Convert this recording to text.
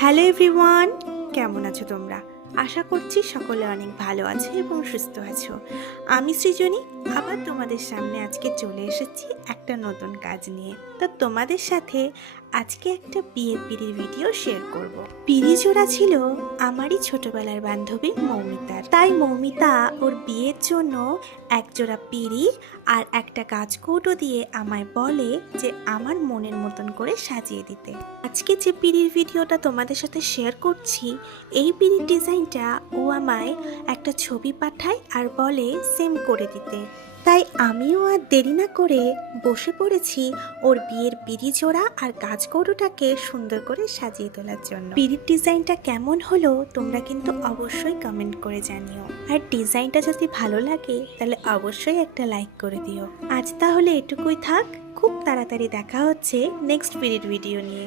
Hello everyone, কেমন আছো তোমরা? আশা করছি সকলে অনেক ভালো আছো এবং সুস্থ আছো। আমি সৃজনী আবার তোমাদের সামনে আজকে চলে এসেছি একটা নতুন কাজ নিয়ে। তো তোমাদের সাথে আজকে একটা বিয়ের পিঁড়ির ভিডিও শেয়ার করব। পিঁড়ি জোড়া ছিল আমারই ছোটবেলার বান্ধবী মৌমিতার। তাই মৌমিতা ওর বিয়ের জন্য এক জোড়া পিঁড়ি আর একটা কাঁচকৌটো দিয়ে আমায় বলে যে আমার মনের মতন করে সাজিয়ে দিতে। আজকে যে পিঁড়ির ভিডিওটা তোমাদের সাথে শেয়ার করছি, এই পিঁড়ির ডিজাইনটা ও আমায় একটা ছবি পাঠায় আর বলে সেম করে দিতে। তাই আমিও আর দেরি না করে বসে পড়েছি ওর বিয়ের পিঁড়ি জোড়া আর কাঁচকৌটোটাকে সুন্দর করে সাজিয়ে তোলার জন্য। পিঁড়ির ডিজাইনটা কেমন হলো তোমরা কিন্তু অবশ্যই কমেন্ট করে জানিও, আর ডিজাইনটা যদি ভালো লাগে তাহলে অবশ্যই একটা লাইক করে দিও। আজ তাহলে এটুকুই থাক, খুব তাড়াতাড়ি দেখা হচ্ছে নেক্সট পিঁড়ির ভিডিও নিয়ে।